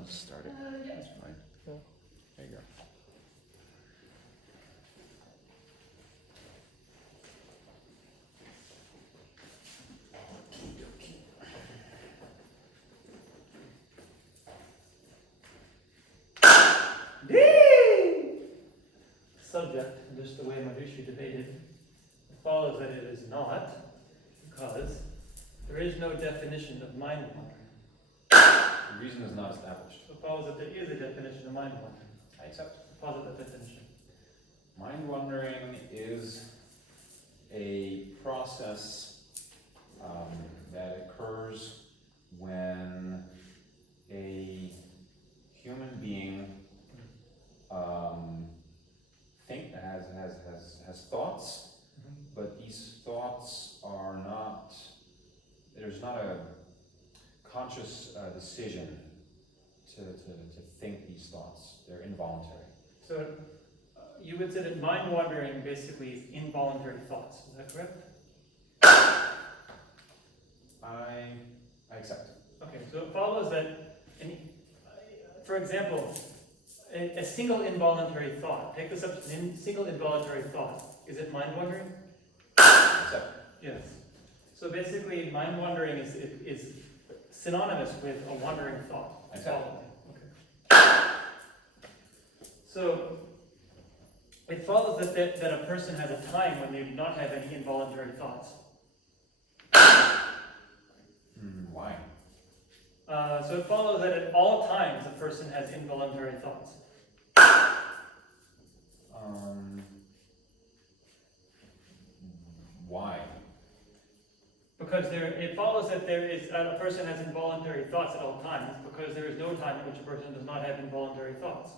want to start it? Yeah. That's fine. Yeah. There you go. Subject, just the way Nalanda debated, it follows that it is not, because there is no definition of mind wandering. The reason is not established. So it follows that there is a definition of mind wandering. I accept. Posit that definition. Mind wandering is a process that occurs when a human being has thoughts, but these thoughts are not, there's not a conscious decision to think these thoughts. They're involuntary. So you would say that mind wandering basically is involuntary thoughts. Is that correct? I accept. Okay, so it follows that, for example, a single involuntary thought. Take this up. Single involuntary thought. Is it mind wandering? Accept. Yes. So basically, mind wandering is synonymous with a wandering thought. Accept. Okay. So it follows that a person has a time when they do not have any involuntary thoughts. Why? So it follows that at all times a person has involuntary thoughts. Why? Because it follows that a person has involuntary thoughts at all times, because there is no time in which a person does not have involuntary thoughts.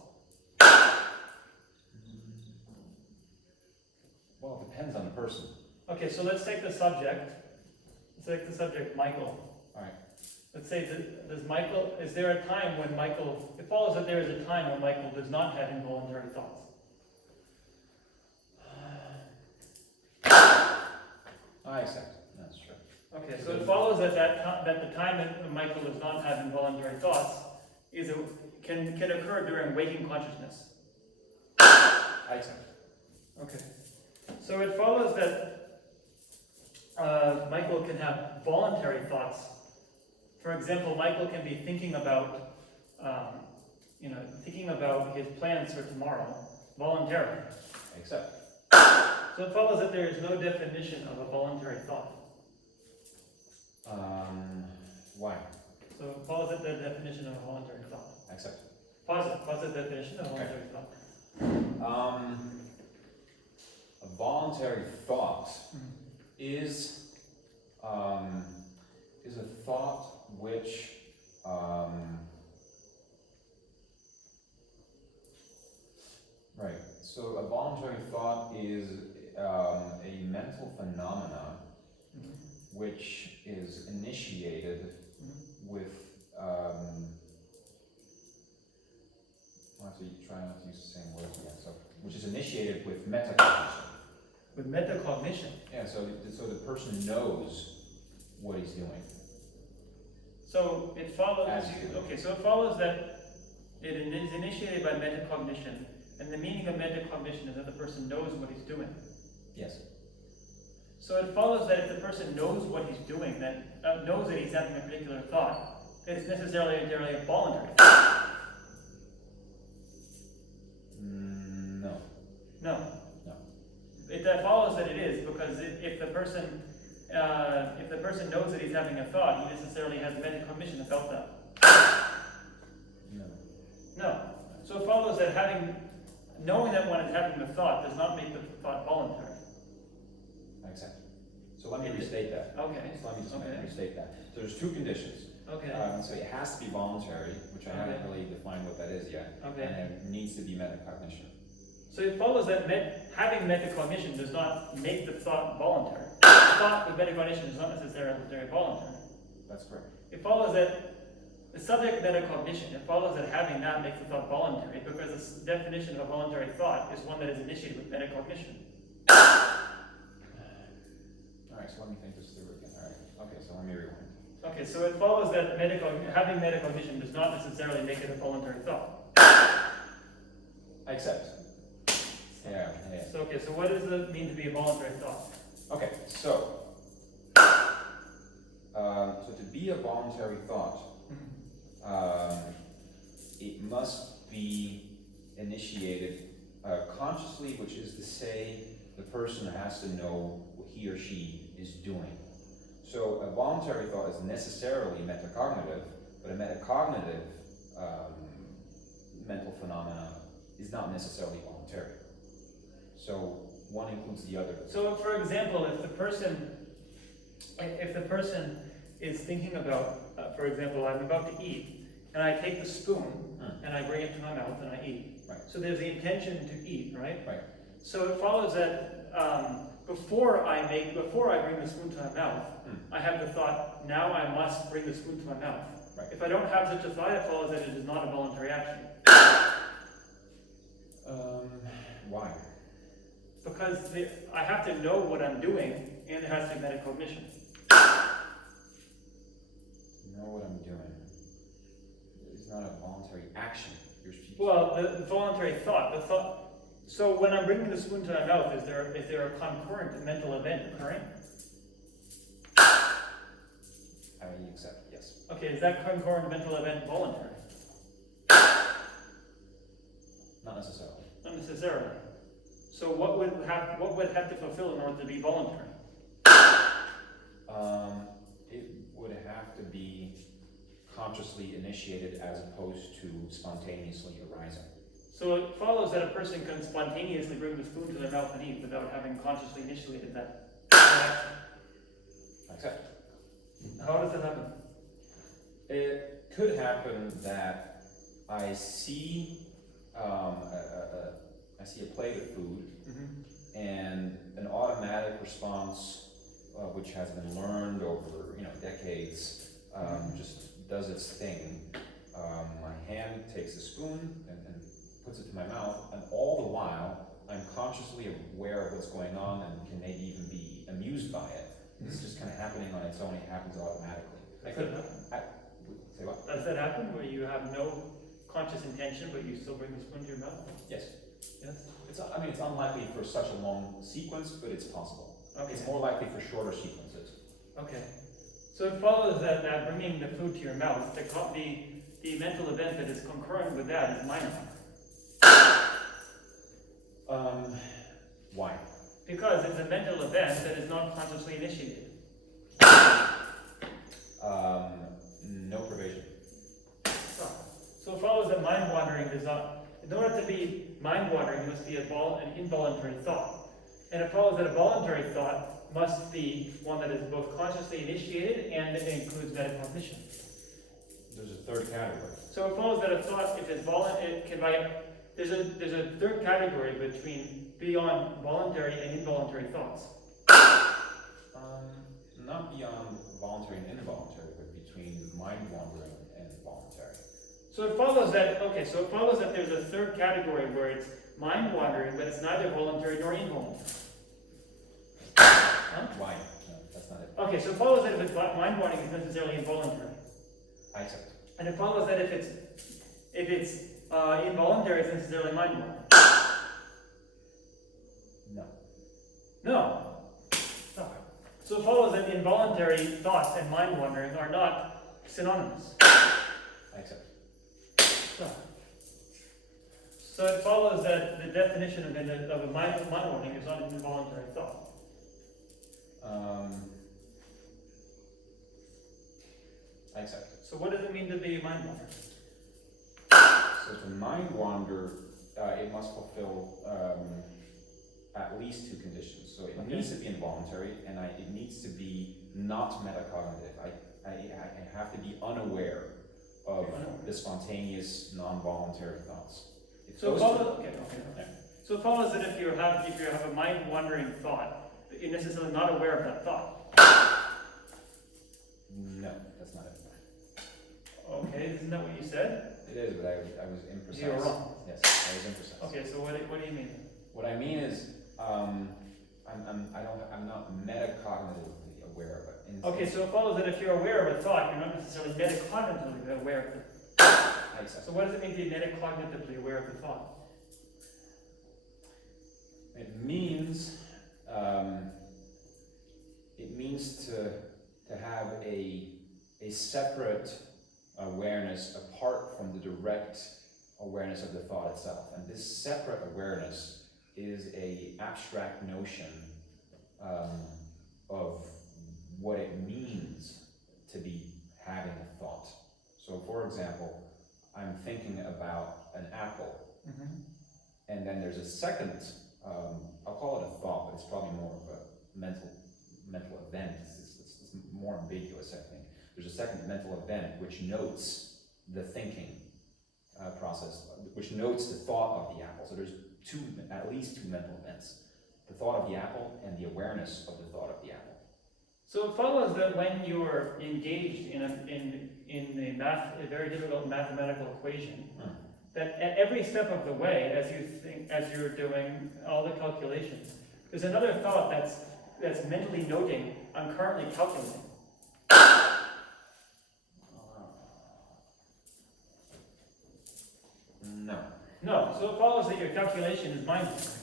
Well, it depends on the person. Okay, so let's take the subject. Let's take the subject, Michael. All right. Let's say, is there a time when Michael, it follows that there is a time when Michael does not have involuntary thoughts. I accept. That's true. Okay, so it follows that the time that Michael does not have involuntary thoughts can occur during waking consciousness. I accept. Okay. So it follows that Michael can have voluntary thoughts. For example, Michael can be thinking about his plans for tomorrow voluntarily. I accept. So it follows that there is no definition of a voluntary thought. Why? So it follows that the definition of a voluntary thought. Accept. Posit the definition of a voluntary thought. A voluntary thought is a thought which right. So a voluntary thought is a mental phenomena which is initiated with I'll have to try not to use the same word again. So, which is initiated with metacognition. With metacognition. Yeah. So the person knows what he's doing. So it follows. As he's doing. Okay. So it follows that it is initiated by metacognition, and the meaning of metacognition is that the person knows what he's doing. Yes. So it follows that if the person knows what he's doing, then knows that he's having a particular thought, it's necessarily a voluntary thought. No. No. No. That follows that it is, because if the person knows that he's having a thought, he necessarily has metacognition about that. No. No. So it follows that knowing that one is having the thought does not make the thought voluntary. I accept. So let me restate that. Okay. So let me just restate that. So there's two conditions. Okay. So it has to be voluntary, which I haven't really defined what that is yet. Okay. And it needs to be metacognition. So it follows that having metacognition does not make the thought voluntary. The thought with metacognition is not necessarily voluntary. That's correct. It follows that the subject metacognition, it follows that having that makes the thought voluntary, because the definition of a voluntary thought is one that is initiated with metacognition. Alright, so let me think this through again. Alright. Okay, so let me rewind. Okay, so it follows that having metacognition does not necessarily make it a voluntary thought. I accept. Yeah. So okay, so what does it mean to be a voluntary thought? Okay, so to be a voluntary thought, it must be initiated consciously, which is to say, the person has to know what he or she is doing. So a voluntary thought is necessarily metacognitive, but a metacognitive mental phenomena is not necessarily voluntary. So one includes the other. So for example, if the person is thinking about, for example, I'm about to eat, and I take the spoon and I bring it to my mouth and I eat. Right. So there's the intention to eat, right? Right. So it follows that before I bring the spoon to my mouth, I have the thought, now I must bring the spoon to my mouth. Right. If I don't have such a thought, it follows that it is not a voluntary action. Why? Because I have to know what I'm doing, and there has to be metacognition. Know what I'm doing. It's not a voluntary action. Well, the voluntary thought, so when I'm bringing the spoon to my mouth, is there a concurrent mental event occurring? I accept, yes. Okay, is that concurrent mental event voluntary? Not necessarily. Not necessarily. So what would have to fulfill in order to be voluntary? It would have to be consciously initiated as opposed to spontaneously arising. So it follows that a person can spontaneously bring the spoon to their mouth and eat without having consciously initiated that. Accept. How does that happen? It could happen that I see a plate of food, and an automatic response, which has been learned over decades, just does its thing. My hand takes the spoon and puts it to my mouth, and all the while I'm consciously aware of what's going on and can maybe even be amused by it. It's just kind of happening on its own. It happens automatically. Say what? Does that happen where you have no conscious intention, but you still bring the spoon to your mouth? Yes. Yes. It's unlikely for such a long sequence, but it's possible. Okay. It's more likely for shorter sequences. Okay. So it follows that bringing the food to your mouth, the mental event that is concurrent with that is mind wandering. Why? Because it's a mental event that is not consciously initiated. No provision. So it follows that mind wandering does not, in order to be mind wandering, it must be an involuntary thought. And it follows that a voluntary thought must be one that is both consciously initiated and it includes metacognition. There's a third category. So it follows that a thought, if it's there's a third category beyond voluntary and involuntary thoughts. Not beyond voluntary and involuntary, but between mind wandering and voluntary. So it follows that there's a third category where it's mind wandering, but it's neither voluntary nor involuntary. Huh? Why? No, that's not it. Okay, so it follows that if it's mind wandering, it's necessarily involuntary. I accept. And it follows that if it's involuntary, it's necessarily mind wandering. No. No. So it follows that involuntary thoughts and mind wandering are not synonymous. I accept. So it follows that the definition of a mind wandering is not an involuntary thought. I accept. So what does it mean to be a mind wanderer? So to mind wander, it must fulfill at least two conditions. So it needs to be involuntary, and it needs to be not metacognitive. I have to be unaware of the spontaneous, non-voluntary thoughts. So it follows. So it follows that if you have a mind wandering thought, that you're necessarily not aware of that thought. No, that's not it. Okay, isn't that what you said? It is, but I was imprecise. You were wrong. Yes, I was imprecise. Okay, so what do you mean? What I mean is, I'm not metacognitively aware of it. Okay, so it follows that if you're aware of a thought, you're not necessarily metacognitively aware of it. I accept. So what does it mean to be metacognitively aware of the thought? It means to have a separate awareness apart from the direct awareness of the thought itself. And this separate awareness is a abstract notion of what it means to be having a thought. So for example, I'm thinking about an apple, and then there's a second, I'll call it a thought, but it's probably more of a mental event. It's more ambiguous, I think. There's a second mental event which notes the thinking process, which notes the thought of the apple. So there's at least two mental events: the thought of the apple and the awareness of the thought of the apple. So it follows that when you're engaged in a very difficult mathematical equation, that at every step of the way, as you're doing all the calculations, there's another thought that's mentally noting, I'm currently calculating. No, so it follows that your calculation is mindless.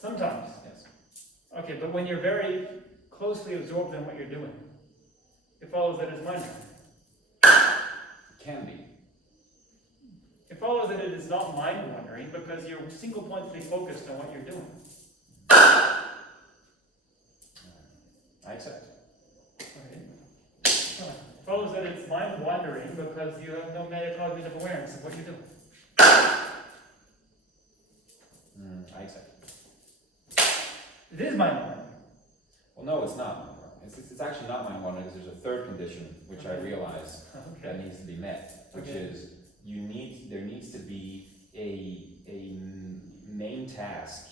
Sometimes. Yes. Okay, but when you're very closely absorbed in what you're doing, it follows that it's mindless. It can be. It follows that it is not mind-wandering because you're single-pointedly focused on what you're doing. I accept. Okay. It follows that it's mind-wandering because you have no metacognitive awareness of what you're doing. I accept. It is mind-wandering. Well, no, it's not mind-wandering. It's actually not mind-wandering because there's a third condition which I realize that needs to be met, which is there needs to be a main task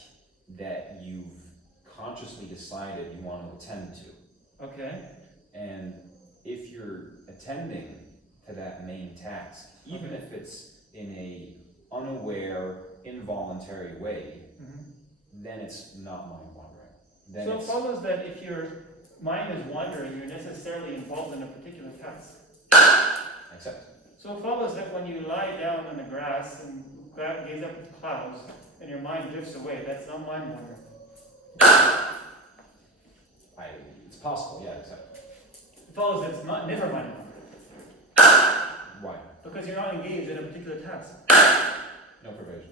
that you've consciously decided you want to attend to. Okay. And if you're attending to that main task, even if it's in a unaware, involuntary way, then it's not mind-wandering. So it follows that if your mind is wandering, you're necessarily involved in a particular task. Accept. So it follows that when you lie down in the grass and gaze up at the clouds, and your mind drifts away, that's not mind-wandering. It's possible, yeah, accept. It follows that it's never mind-wandering. Why? Because you're not engaged in a particular task. No perversion.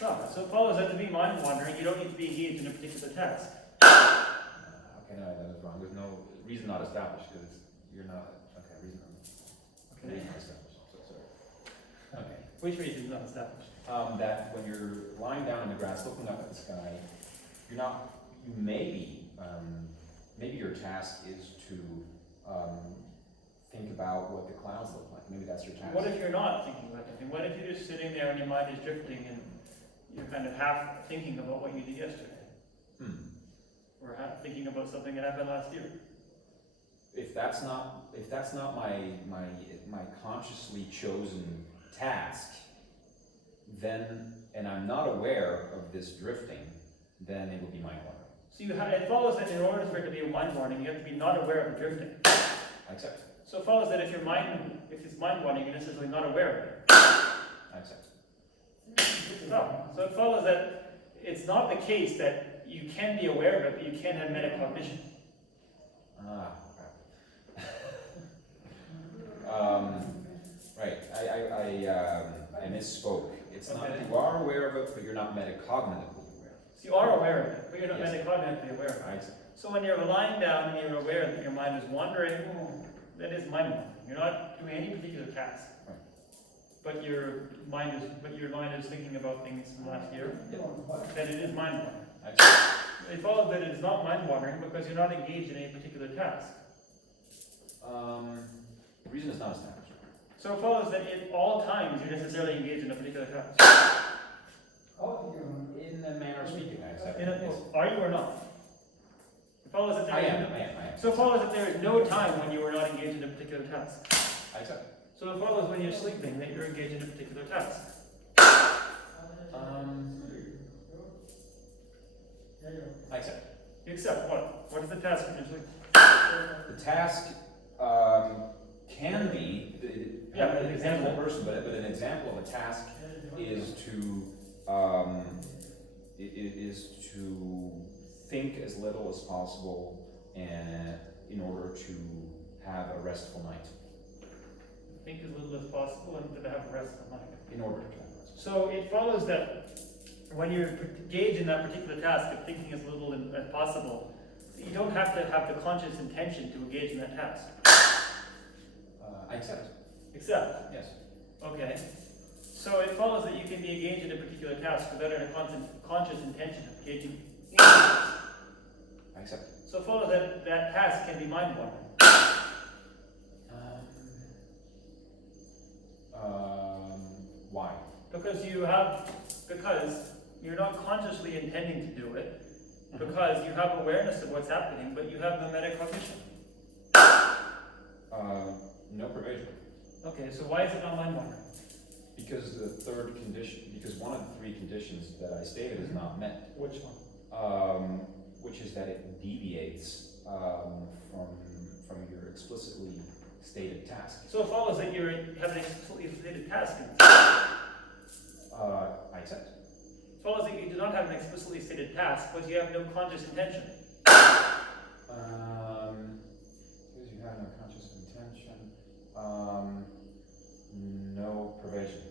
So it follows that to be mind-wandering, you don't need to be engaged in a particular task. Okay, no, that was wrong. There's no reason not established because you're not. Okay, reason not established. So sorry. Okay. Which reason is not established? That when you're lying down in the grass, looking up at the sky, you're not. You maybe your task is to think about what the clouds look like. Maybe that's your task. What if you're not thinking about anything? What if you're just sitting there and your mind is drifting and you're kind of half thinking about what you did yesterday? Or half thinking about something that happened last year? If that's not my consciously chosen task, then, and I'm not aware of this drifting, then it would be mind-wandering. So it follows that in order for it to be mind-wandering, you have to be not aware of the drifting. I accept. So it follows that if it's mind-wandering, you're necessarily not aware of it. I accept. So it follows that it's not the case that you can be aware of it, but you can't have metacognition. Right. I misspoke. It's not you are aware of it, but you're not metacognitively aware. So you are aware of it, but you're not metacognitively aware of it. Right. So when you're lying down and you're aware that your mind is wandering, that is mind-wandering. You're not doing any particular task. Right. But your mind is thinking about things from last year. That it is mind-wandering. It follows that it is not mind-wandering because you're not engaged in any particular task. The reason is not established. So it follows that at all times you're necessarily engaged in a particular task. In the manner of speaking, I accept. Are you or not? It follows that I am. So it follows that there is no time when you are not engaged in a particular task. I accept. So it follows when you're sleeping that you're engaged in a particular task. I accept. You accept what? What is the task potentially? The task can be an example of a person, but an example of a task is to think as little as possible and in order to have a restful night. Think as little as possible and to have a restful night. In order to have a restful night. So it follows that when you're engaged in that particular task of thinking as little as possible, you don't have to have the conscious intention to engage in that task. I accept. Accept? Yes. Okay. So it follows that you can be engaged in a particular task without a conscious intention of engaging in the task. I accept. So it follows that that task can be mind-wandering. Why? Because you're not consciously intending to do it, because you have awareness of what's happening, but you have no metacognition. No pervasion. Okay, so why is it not mind-wandering? Because the third condition, because one of the three conditions that I stated is not met. Which one? Which is that it deviates from your explicitly stated task. So it follows that you have an explicitly stated task. I accept. It follows that you do not have an explicitly stated task, but you have no conscious intention. Because you have no conscious intention. No pervasion.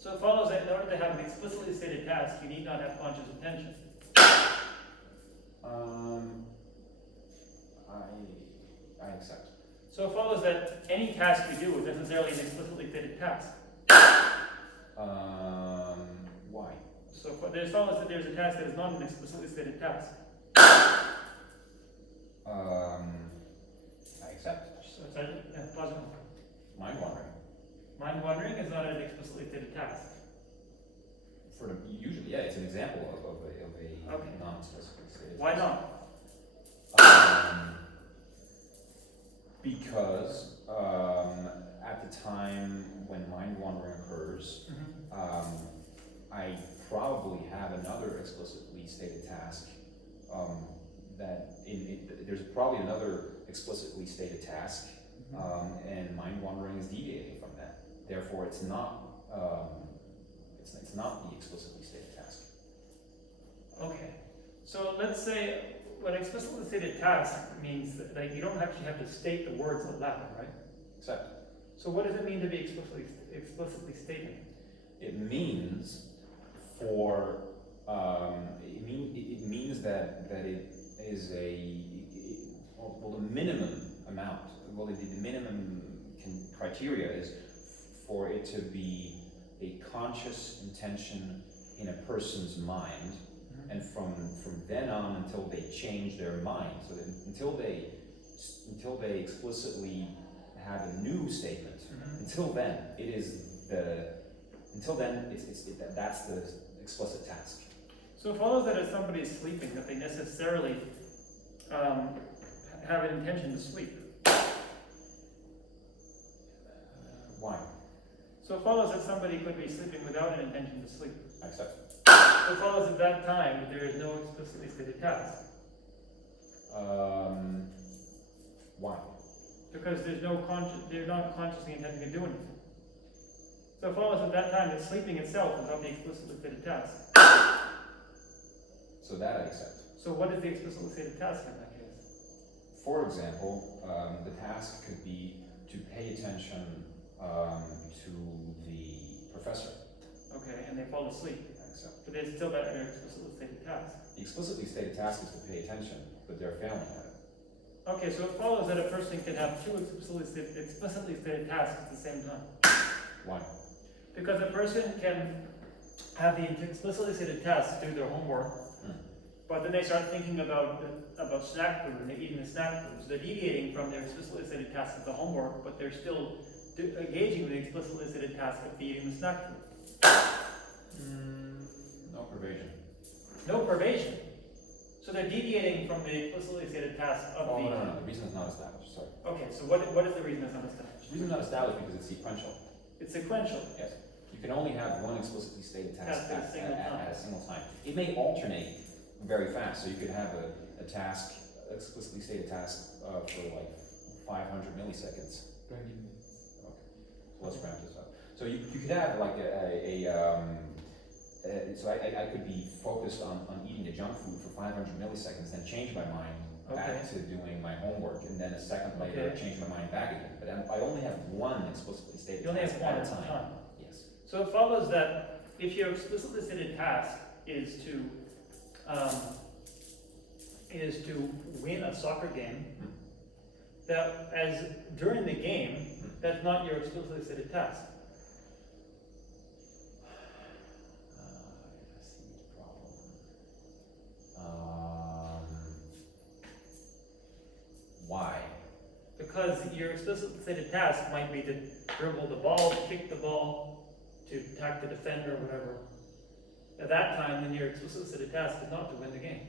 So it follows that in order to have an explicitly stated task, you need not have conscious intention. I accept. So it follows that any task you do is necessarily an explicitly stated task. Why? So it follows that there's a task that is not an explicitly stated task. I accept. So it's positive. Mind wandering. Mind wandering is not an explicitly stated task. Usually, yeah, it's an example of a Okay. non-explicitly stated. Why not? Because at the time when mind wandering occurs, I probably have another explicitly stated task. There's probably another explicitly stated task, and mind wandering is deviating from that. Therefore, it's not the explicitly stated task. Okay. So let's say when explicitly stated task means that you don't actually have to state the words out loud, right? Accept. So what does it mean to be explicitly stated? It means it means that it is the minimum amount. Well, the minimum criteria is for it to be a conscious intention in a person's mind, and from then on until they change their mind, so that until they explicitly have a new statement, until then that's the explicit task. So it follows that if somebody is sleeping, that they necessarily have an intention to sleep. Why? So it follows that somebody could be sleeping without an intention to sleep. I accept. So it follows at that time that there is no explicitly stated task. Why? Because they're not consciously intending to do anything. So it follows at that time that sleeping itself is not the explicitly stated task. So that I accept. So what is the explicitly stated task in that case? For example, the task could be to pay attention to the professor. Okay, and they fall asleep. I accept. But they still got an explicitly stated task. The explicitly stated task is to pay attention, but they're failing at it. Okay, so it follows that a person can have two explicitly stated tasks at the same time. Why? Because a person can have the explicitly stated task to do their homework, but then they start thinking about snack food and they're eating the snack food. So they're deviating from their explicitly stated task of the homework, but they're still engaging with the explicitly stated task of eating the snack food. No pervasion. No pervasion. So they're deviating from the explicitly stated task of Oh, the... no. The reason is not established. Sorry. Okay, so what is the reason it's not established? The reason is not established because it's sequential. It's sequential. Yes. You can only have one explicitly stated task At a single time. at a single time. It may alternate very fast, so you could have a task, explicitly stated task for like 500 milliseconds. 20 minutes. Okay, so let's ramp this up. So you could have like so I could be focused on eating the junk food for 500 milliseconds, then change my mind back to doing my homework, and then a second later change my mind back again. But I only have one explicitly stated You only have task one at at a a time. time. Yes. So it follows that if your explicitly stated task is to win a soccer game, that as during the game, that's not your explicitly stated task. I see the problem. Why? Because your explicitly stated task might be to dribble the ball, to kick the ball, to attack the defender, or whatever. At that time, then your explicitly stated task is not to win the game.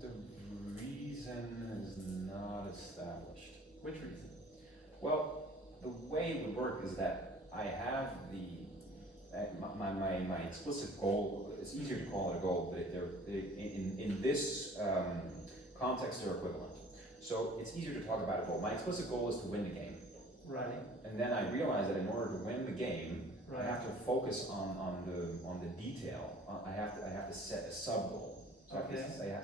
The reason is not established. Which reason? Well, the way it would work is that I have my explicit goal. It's easier to call it a goal, but in this context they're equivalent. So it's easier to talk about a goal. My explicit goal is to win the game. Right. And then I realize that in order to win the game, Right. I have to focus on the detail. I have to set a sub goal. So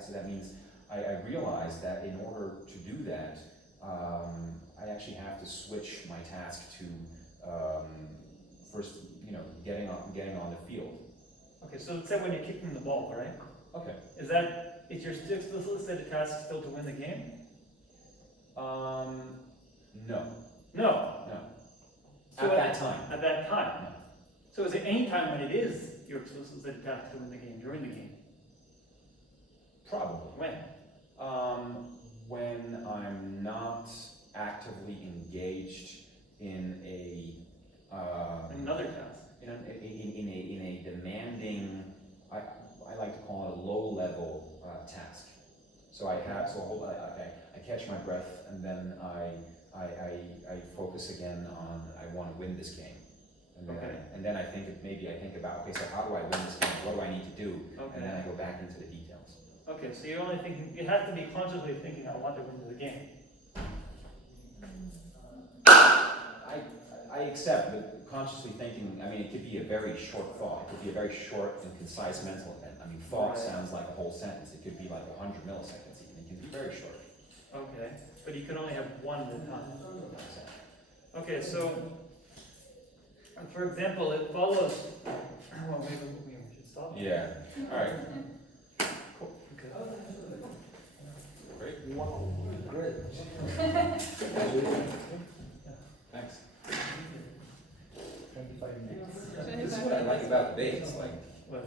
so that means I realize that in order to do that, I actually have to switch my task to first, getting on the field. Okay, so let's say when you're kicking the ball, right? Okay. Is your explicitly stated task still to win the game? No. No. So At that time. At that time. So is it any time when it is your explicitly stated task to win the game, during the game? Probably. When? When I'm not actively engaged in Another task. in a demanding, I like to call it a low-level task. So I catch my breath, and then I focus again on I want to win this game. And then I think about, okay, so how do I win this game? What do I need to do? Okay. And then I go back into the details. Okay, so you're only thinking, you have to be consciously thinking, I want to win the game. I accept that consciously thinking, it could be a very short thought. It could be a very short and concise mental event. Thought Right. sounds like a whole sentence. It could be like 100 milliseconds even. It can be very short. Okay, but you can only have one at a time. Okay, so, for example, it follows, well, maybe we should stop. Yeah. All right. Cool. Okay. Great. Wow, great. Thanks. 25 minutes. This is what I like about debates. Like, Well,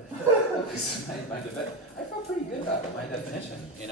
my debate, I felt pretty good about my definition, and